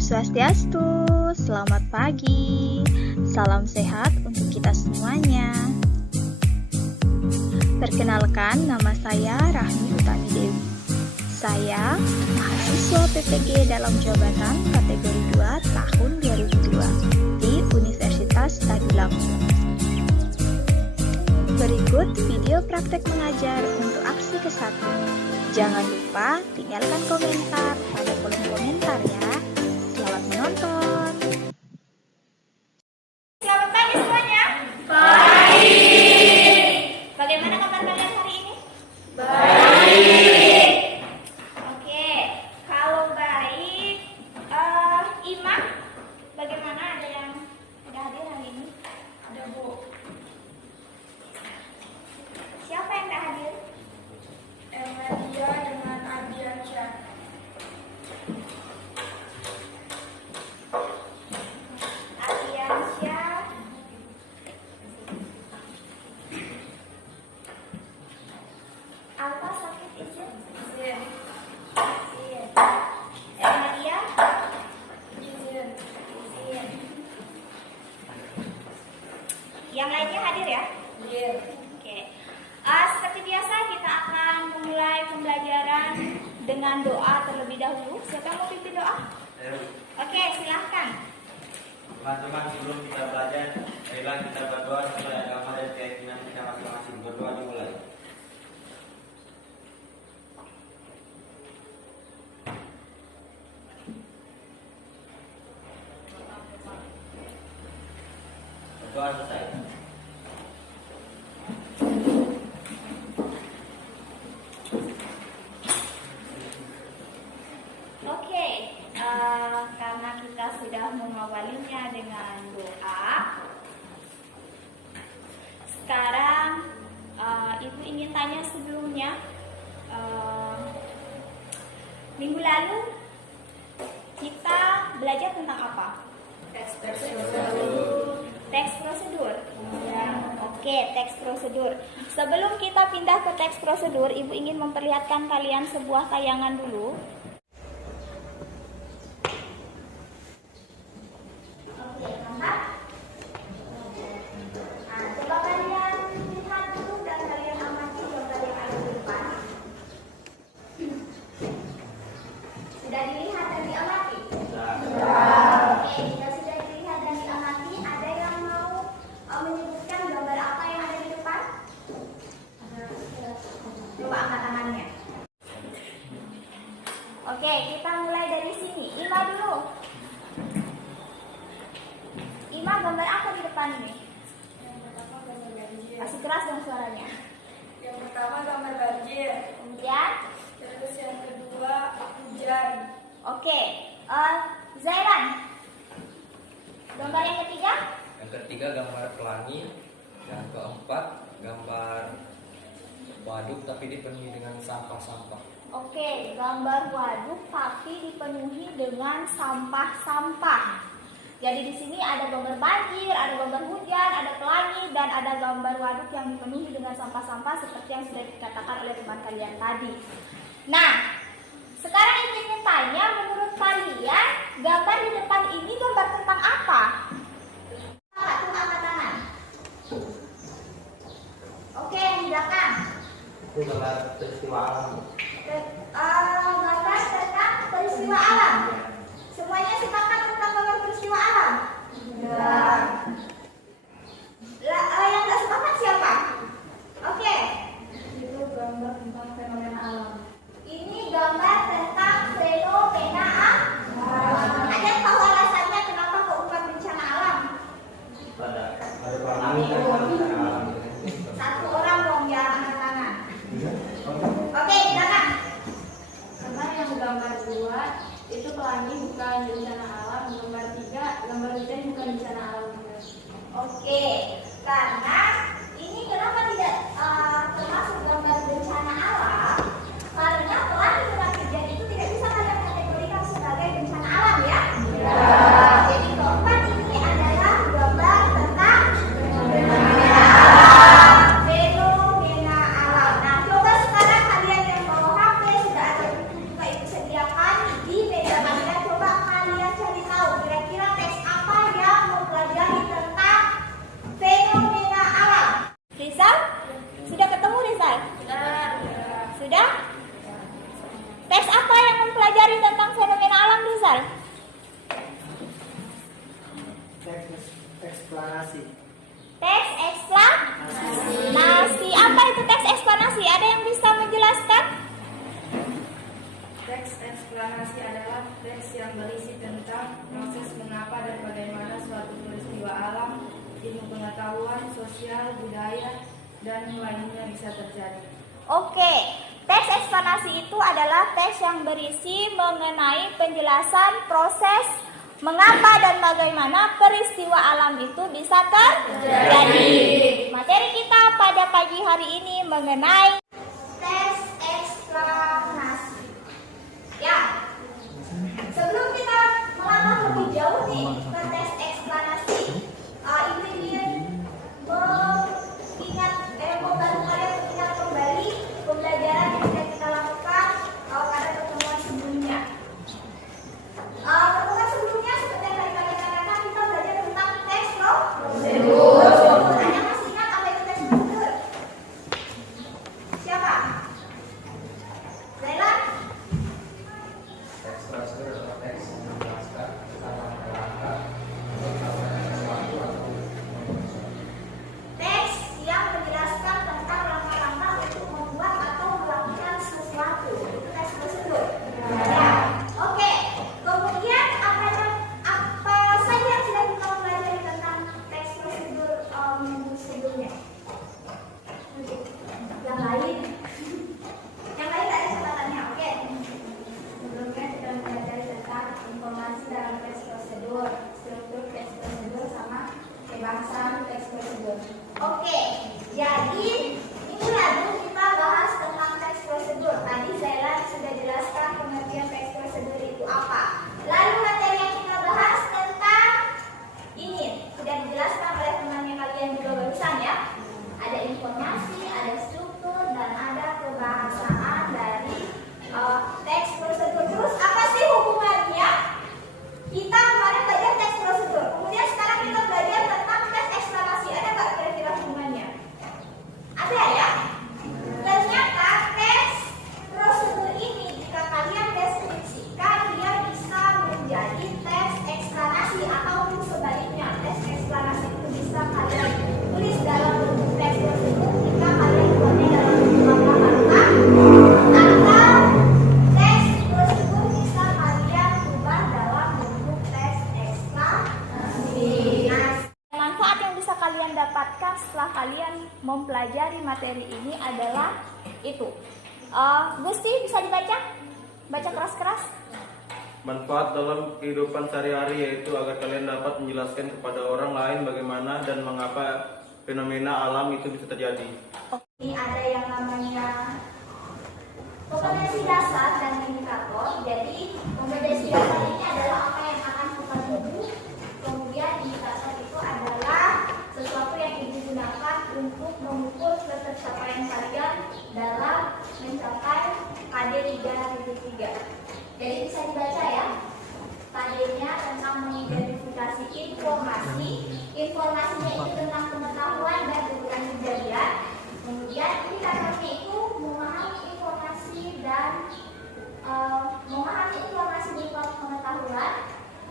Swastiastu, selamat pagi, salam sehat untuk kita semuanya. Perkenalkan, nama saya Rahmi Utami Dewi. Saya mahasiswa PPG dalam jabatan kategori 2 tahun 2002 di Universitas Tadi Lampung. Berikut video praktek mengajar untuk aksi ke-1. Jangan lupa tinggalkan komentar pada kolom komentar ya. Selamat menonton. Selamat pagi semuanya. Baik. Bagaimana kabar kalian hari ini? Baik. Oke, kalau baik, Ima, bagaimana? Ada yang sudah hadir hari ini? Ada Bu. Siapa yang tidak hadir? Emalia dengan Adiansyah. Alfa sakit izin? Izin. Emalia? Izin. Izin. Yang lainnya hadir ya? Iya. Oke. Seperti biasa kita akan memulai pembelajaran dengan doa terlebih dahulu. Siapa yang mau pimpin doa? Oke, silahkan. Teman-teman, sebelum kita belajar, marilah kita berdoa sesuai agama dan keyakinan kita masing-masing. Berdoa dimulai. Berdoa selesai. Oke, karena kita sudah mengawalinya dengan doa, sekarang Ibu ingin tanya sebelumnya, minggu lalu kita belajar tentang apa? Teks prosedur. Ya, oke, teks prosedur. Sebelum kita pindah ke teks prosedur, Ibu ingin memperlihatkan kalian sebuah tayangan dulu. Sudah dilihat dan diamati? Oke, jika sudah dilihat dan diamati, ada yang mau menyebutkan gambar apa yang ada di depan? Coba angkat tangannya. Oke, kita mulai dari sini. Ima dulu. Ima, gambar apa di depan ini? Yang pertama gambar banjir. Masih keras dong suaranya. Yang pertama gambar banjir. Kemudian, Terus yang kedua hujan. oke, Zairan. Gambar yang ketiga? Yang ketiga gambar pelangi. Yang keempat gambar waduk tapi dipenuhi dengan sampah-sampah. Oke, gambar waduk tapi dipenuhi dengan sampah-sampah. Jadi di sini ada gambar banjir, ada gambar hujan, ada pelangi, dan ada gambar waduk yang dipenuhi dengan sampah-sampah seperti yang sudah dikatakan oleh teman kalian tadi. Nah, sekarang Ibu ingin tanya, menurut kalian gambar di depan ini gambar tentang apa? Tunggu angkat tangan. Oke, yang di belakang. Itu gambar peristiwa alam. Gambar tentang peristiwa alam. Semuanya sepakat tentang gambar peristiwa alam? Ya. Yang nggak sepakat siapa? Oke. Itu gambar tentang fenomena alam. Ini gambar tentang fenomena alam. Ada yang tahu alasannya kenapa keempat bencana alam? Ada pelangi dan bencana alam. Satu orang dong yang angkat tangan. Oke, silakan. Karena yang gambar 2 itu pelangi bukan bencana alam. Gambar 3 gambar hujan bukan bencana alam juga. Oke, karena ini kenapa tidak termasuk gambar bencana alam? Karena pelangi dengan hujan itu tidak bisa kalian kategorikan sebagai bencana alam ya? Ya. Jadi keempat ini adalah gambar tentang fenomena alam. Nah, coba sekarang kalian yang bawa HP sudah ada buku juga Ibu sediakan di meja kalian. Coba kalian cari jelaskan? Teks eksplanasi adalah teks yang berisi tentang proses mengapa dan bagaimana suatu peristiwa alam, ilmu pengetahuan, sosial, budaya, dan lainnya bisa terjadi. Oke, teks eksplanasi itu adalah teks yang berisi mengenai penjelasan proses mengapa dan bagaimana peristiwa alam itu bisa terjadi. Materi kita pada pagi hari ini mengenai teks eksplanasi. Ya, sebelum kita melangkah lebih jauh nih ke teks eksplanasi, Ibu ingin membantu kalian mengingat kembali pembelajaran yang sudah kita lakukan pada pertemuan sebelumnya. Pertemuan sebelumnya seperti yang tadi kalian katakan, kita belajar tentang teks prosedur. Anda masih ingat apa itu teks prosedur? Siapa? Zaila? Teks prosedur adalah teks yang menjelaskan tentang langkah-langkah untuk melakukan sesuatu atau Teks yang menjelaskan tentang langkah-langkah untuk membuat atau melakukan sesuatu. Itu teks prosedur. Ya. Oke. Kemudian apa saja yang sudah kita pelajari tentang teks prosedur minggu sebelumnya? Yang lain? Yang lain ada catatannya. Oke. Sebelumnya kita mempelajari tentang informasi dalam teks prosedur, struktur teks prosedur sama kebangsaan teks prosedur. Oke, jadi ini dulu kita bahas tentang teks prosedur. Tadi Zaila sudah jelaskan pengertian teks prosedur itu apa. Lalu materi yang kita bahas tentang ini sudah dijelaskan oleh temannya kalian juga barusan ya. Ada informasi, ada struktur, dan ada kebahasaan dari teks prosedur. Terus apa sih hubungannya? Kita kemarin belajar teks prosedur, kemudian sekarang kita belajar tentang teks eksplanasi. Ada nggak kira-kira hubungannya? Ada ya? Ternyata teks prosedur ini jika kalian deskripsikan, dia bisa menjadi teks eksplanasi ataupun sebaliknya. Teks eksplanasi itu bisa kalian tulis dalam bentuk teks prosedur jika kalian buatnya dalam bentuk kata-kata, atau teks prosedur bisa kalian ubah dalam bentuk teks eksplanasi. Manfaat yang bisa kalian dapatkan setelah kalian mempelajari materi ini adalah itu. Gusti bisa dibaca? Baca keras-keras. Manfaat dalam kehidupan sehari-hari yaitu agar kalian dapat menjelaskan kepada orang lain bagaimana dan mengapa fenomena alam itu bisa terjadi. Ini ada yang namanya kompetensi dasar dan indikator. Jadi kompetensi dasar ini adalah apa yang akan kita tuju. Kemudian indikator itu adalah sesuatu yang digunakan untuk mengukur ketercapaian kalian dalam mencapai KD 3.3. Jadi bisa dibaca ya. KD-nya tentang mengidentifikasi informasi. Informasinya itu tentang pengetahuan dan bukan kejadian. Kemudian indikatornya itu memahami informasi dan memahami informasi berupa pengetahuan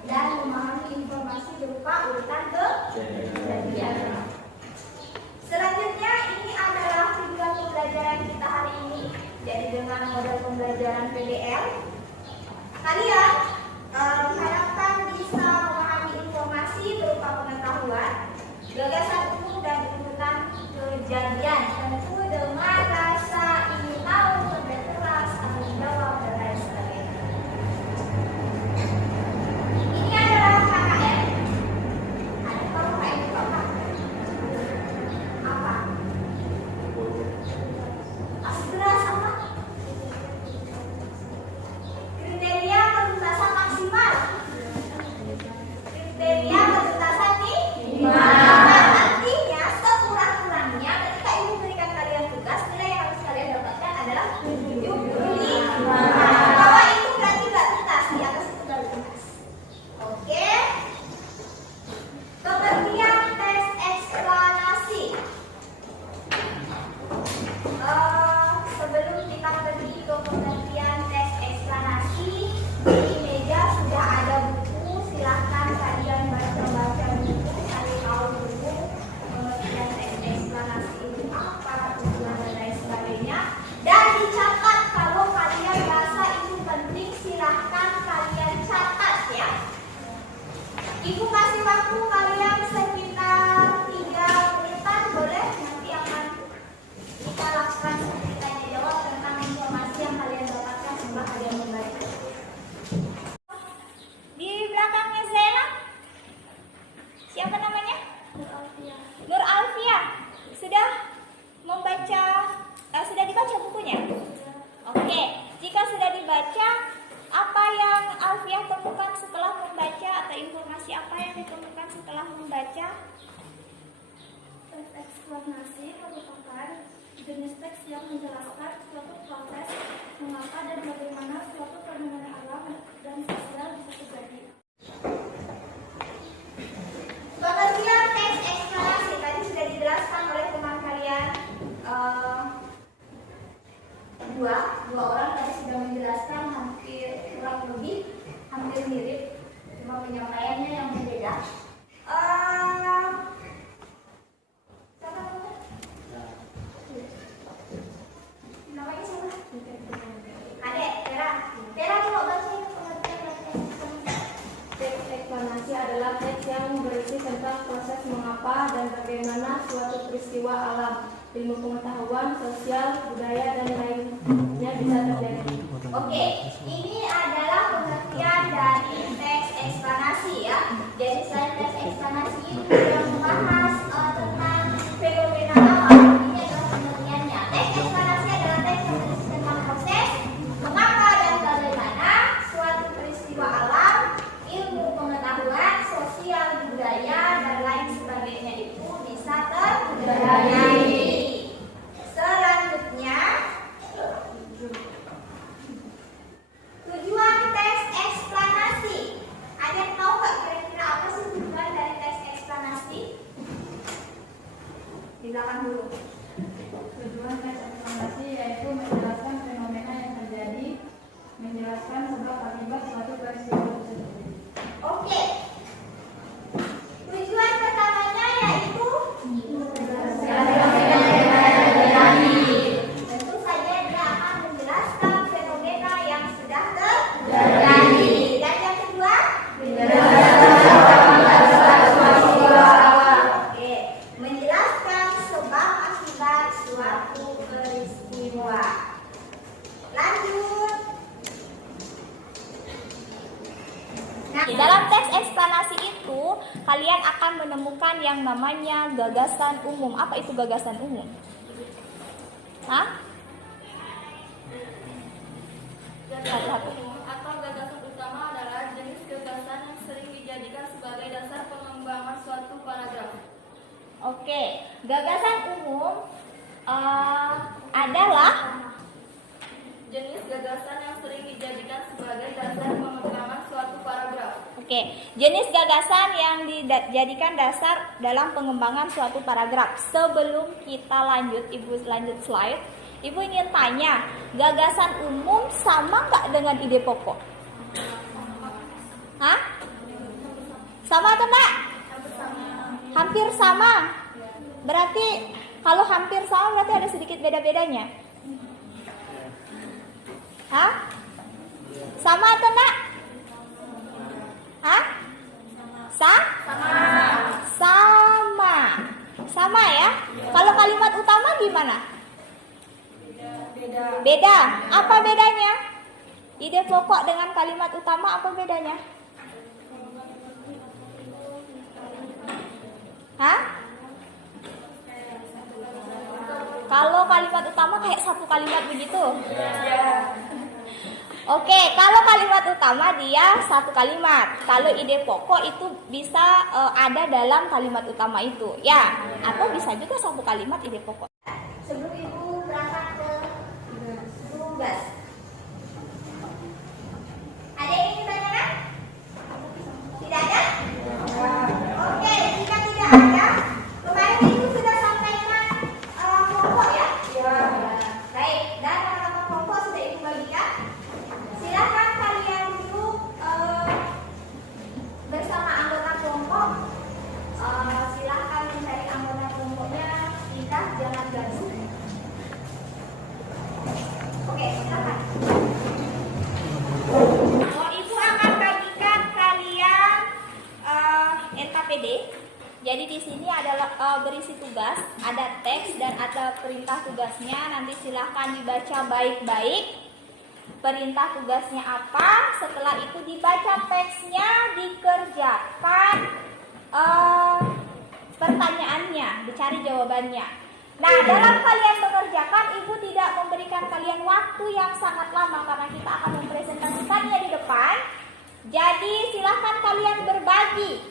dan memahami informasi berupa urutan kejadian. Selanjutnya ini adalah tujuan pembelajaran kita hari ini. Jadi dengan model pembelajaran PDL, kalian diharapkan bisa memahami informasi berupa pengetahuan, gagasan umum dan urutan kejadian, tentu dengan rasa ingin tahu, kerja keras, tanggung jawab, dan lain sebagainya. Ini adalah KKN. Ada tahu KKN itu apa? Apa? Beras apa? Kriteria ketuntasan maksimal. Kriteria ketuntasan minimal. Artinya sekurang-kurangnya ketika ibu berikan kalian tugas, nilai yang harus kalian dapatkan adalah 75. Bahwa itu berarti nggak tuntas, di atas itu baru tuntas. Oke. Pengertian tes eksplanasi. Sebelum kita pergi ke pengertian teks eksplanasi, di meja sudah ada buku. Silahkan kalian baca-baca buku, cari tahu dulu pengertian teks eksplanasi itu apa, tujuan dan lain sebagainya, dan dicatat Ibu kasih waktu kalian sekitar 3 menitan, boleh? Nanti akan kita lakukan seperti tanya jawab tentang informasi yang kalian dapatkan setelah kalian membaca. Di belakangnya Zena, siapa namanya? Nur Alfia. Sudah membaca, sudah dibaca bukunya? Oke, jika sudah dibaca, apa yang Alfia temukan setelah membaca atau informasi apa yang ditemukan setelah membaca? Teks eksplanasi merupakan jenis teks yang menjelaskan suatu proses, mengapa dan bagaimana suatu fenomena alam dan sosial bisa terjadi. Pengertian teks eksplanasi tadi sudah dijelaskan oleh teman kalian. Dua orang tadi sudah menjelaskan kurang lebih hampir mirip, cuma penyampaiannya yang berbeda. Siapa namanya siapa? Adek, Tera coba bacain pengertian dari teks eksplanasi. Teks eksplanasi adalah teks yang berisi tentang proses mengapa dan bagaimana suatu peristiwa alam, ilmu pengetahuan, sosial, budaya, dan lainnya bisa terjadi. Oke, ini adalah pengertian dari teks eksplanasi ya. Jadi selain teks eksplanasi itu juga membahas tentang fenomena alam. Ini adalah pengertiannya. Teks eksplanasi adalah teks yang berisi tentang proses, mengapa dan bagaimana suatu peristiwa alam, ilmu pengetahuan, sosial, budaya, dan lain sebagainya itu bisa terjadi. Selanjutnya, tujuan teks eksplanasi. Ada yang tahu nggak kira-kira apa sih tujuan dari teks eksplanasi? Di belakang dulu. Tujuan teks eksplanasi yaitu menjelaskan fenomena yang terjadi, menjelaskan sebab akibat suatu peristiwa tersebut. Oke. Tujuan pertamanya yaitu tentu saja dia akan menjelaskan fenomena yang sudah terjadi. Dan yang kedua, oke, menjelaskan sebab akibat suatu peristiwa. Lanjut. Nah, di dalam teks eksplanasi itu kalian akan menemukan yang namanya gagasan umum. Apa itu gagasan umum? Hah? Satu-satu. Atau gagasan utama adalah jenis gagasan yang sering dijadikan sebagai dasar pengembangan suatu paragraf. Oke, gagasan umum adalah Jenis gagasan yang sering dijadikan sebagai dasar pengembangan suatu paragraf. oke, jenis gagasan yang dijadikan dasar dalam pengembangan suatu paragraf. Sebelum kita lanjut, Ibu lanjut slide. Ibu ingin tanya, gagasan umum sama nggak dengan ide pokok? Hah? Sama atau enggak? Hampir sama. Berarti kalau hampir sama berarti ada sedikit beda-bedanya. Hah? Sama atau enggak? Hah? Sama ya? Kalau kalimat utama gimana? Beda. Apa bedanya? Ide pokok dengan kalimat utama apa bedanya? Hah? Kalau kalimat utama kayak satu kalimat begitu? Oke, kalau kalimat utama dia satu kalimat. Kalau ide pokok itu bisa ada dalam kalimat utama itu, ya. Atau bisa juga satu kalimat ide pokok. Sebelum Ibu berangkat ke tugas, ada yang ingin ditanyakan? Tidak ada? Oke, jika tidak ada, kemarin Ibu sudah sampaikan kelompok ya? Baik, dan kata-kata kelompok sudah Ibu bagikan. Silakan kalian duduk bersama anggota kelompok. Silakan mencari anggota kelompoknya, kita jangan gaduh. Oke, silakan. Ibu akan bagikan kalian nanti silahkan dibaca baik-baik. Perintah tugasnya apa? Setelah itu dibaca teksnya, dikerjakan pertanyaannya, dicari jawabannya. Nah, dalam kalian mengerjakan, ibu tidak memberikan kalian waktu yang sangat lama karena kita akan mempresentasikannya di depan. Jadi silahkan kalian berbagi.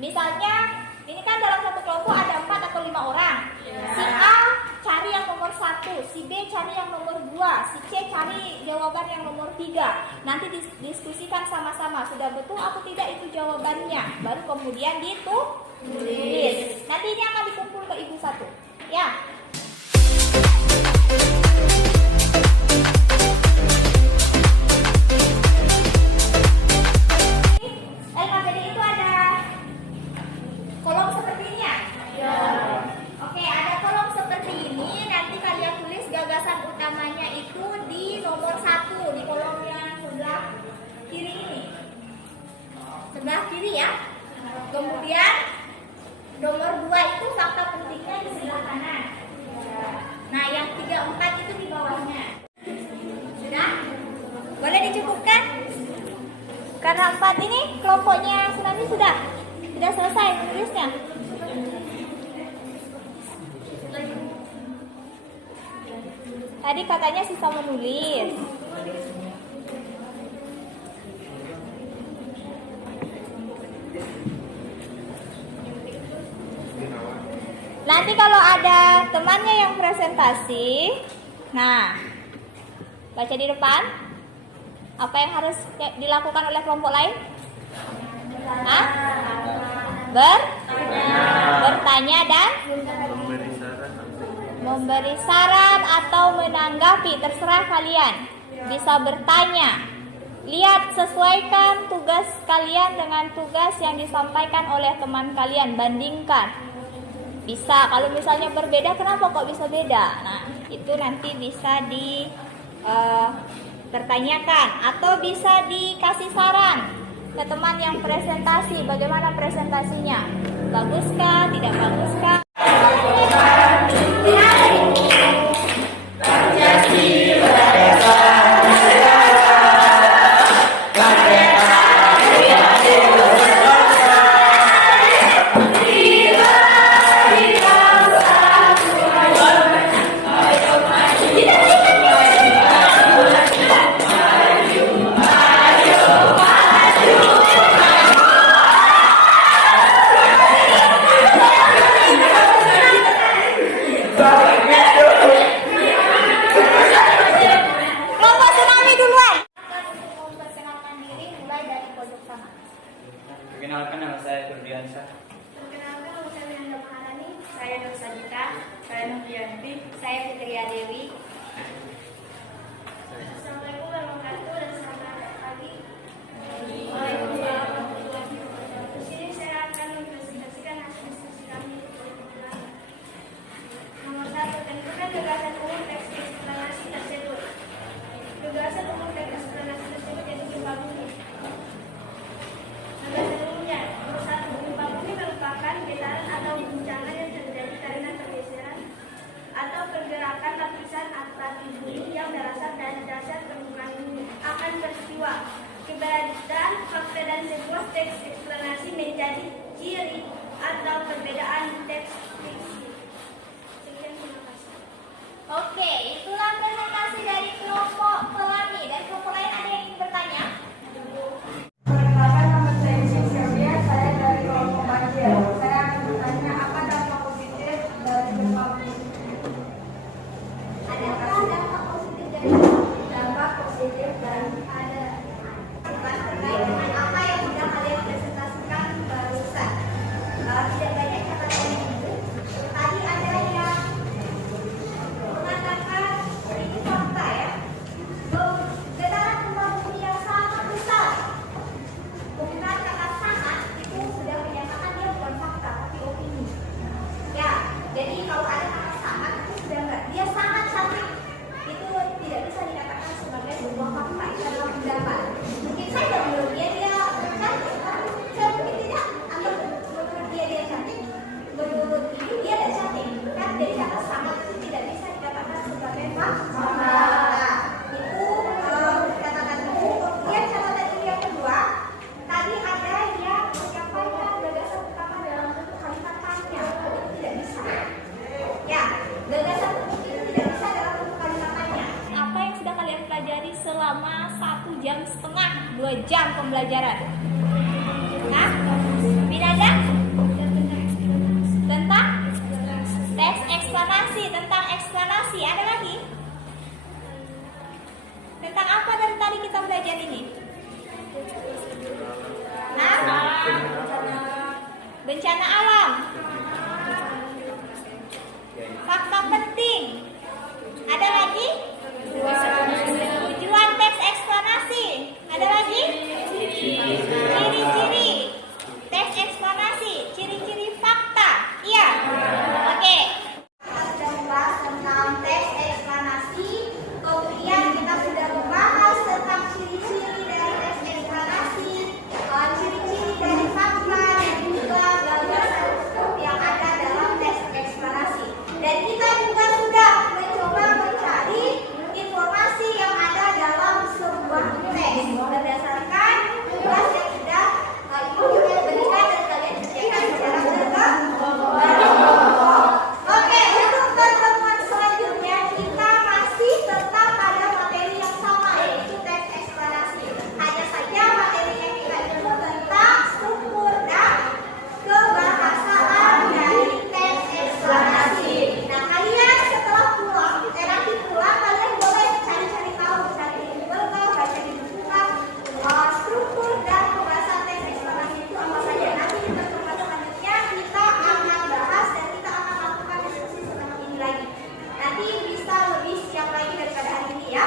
Misalnya, ini kan dalam satu kelompok ada 4 atau 5 orang. Si A cari yang nomor 1, si B cari yang nomor 2, si C cari jawaban yang nomor 3. Nanti diskusikan sama-sama, sudah betul atau tidak itu jawabannya. Baru kemudian ditulis. Nanti ini akan dikumpul ke ibu satu. Ya. LKPD itu ada kolom seperti ini ya? Ya. Oke, ada kolom seperti ini. Nanti kalian tulis gagasan utamanya itu di nomor 1, di kolom yang sebelah kiri ini. Sebelah kiri ya. Kemudian nomor 2 itu fakta pentingnya di sebelah kanan. Nah, yang 3, 4 itu di bawahnya. Sudah? Boleh dicukupkan? Karena 4 ini kelompoknya Tsunami sudah selesai menulisnya. Tadi katanya sisa menulis. Nanti kalau ada temannya yang presentasi, nah, baca di depan. Apa yang harus dilakukan oleh kelompok lain? Hah? Bertanya dan memberi saran atau menanggapi, terserah kalian. Bisa bertanya. Lihat, sesuaikan tugas kalian dengan tugas yang disampaikan oleh teman kalian, bandingkan. Bisa, kalau misalnya berbeda, kenapa kok bisa beda? Nah, itu nanti bisa dipertanyakan atau bisa dikasih saran ke teman yang presentasi, bagaimana presentasinya, baguskah, tidak baguskah? Perkenalkan, nama saya Kurdiansyah. Perkenalkan, nama saya Nanda Maharani. Saya Nur Sajita, saya Nurdianti. Saya Fitria Dewi. Assalamualaikum warahmatullahi wabarakatuh dan selamat pagi. Di sini saya akan mempresentasikan hasil diskusi kami. Nomor 1, tentukan gagasan umum teks eksplanasi tersebut. Gagasan umum teks eksplanasi tersebut yang gempa bumi. Gagasan umumnya, nomor 1, gempa bumi merupakan getaran atau guncangan yang terjadi karena pergeseran atau pergerakan lapisan atlasi bumi yang berasal dari dasar permukaan bumi. Akan peristiwa keberadaan fakta dan sebuah teks eksplanasi menjadi ciri atau perbedaan teks fiksi. Sekian, terima kasih. Oke, itulah presentasi dari kelompok Pelangi. Dan kelompok lain ada yang ingin bertanya? Perkenalkan, nama saya Cynthia, saya dari kelompok Banjir. Saya akan bertanya apa dampak positif dari gempa bumi. Adakah dampak positif dari Dampak positif dan ada terkait dengan apa yang sudah kalian presentasikan barusan? Tidak banyak catatan ini. Tadi ada yang mengatakan jam setengah, 2 jam pembelajaran. Nah, Binada? Tentang teks eksplanasi, tentang eksplanasi. Ada lagi? Tentang apa dari tadi kita belajar ini? Nah, bencana alam. Fakta penting. Ada lagi? Tujuan teks eksplanasi. Ada lagi? Ciri-ciri teks eksplanasi, ciri-ciri fakta. Iya. Oke. Kita sudah membahas tentang teks eksplanasi. Kemudian kita sudah membahas tentang ciri-ciri dari teks eksplanasi, ciri-ciri dari fakta dan juga gagasan yang ada dalam teks eksplanasi. Dan kita juga sudah mencoba mencari informasi yang ada dalam sebuah teks berdasarkan tugas yang sudah ibu berikan dan kalian kerjakan secara berkelompok. Oke, untuk pertemuan selanjutnya kita masih tetap pada materi yang sama, yaitu teks eksplanasi. Hanya saja materinya kita itu tentang struktur dan kebahasaan dari teks eksplanasi. Nah, kalian setelah pulang, nanti pulang kalian boleh cari-cari tahu, cari di Google, baca di buku, struktur dan pembahasan teks eksplanasi itu apa saja. Nanti di pertemuan selanjutnya kita akan bahas dan kita akan lakukan diskusi tentang ini lagi. Nanti bisa lebih siap lagi daripada hari ini ya.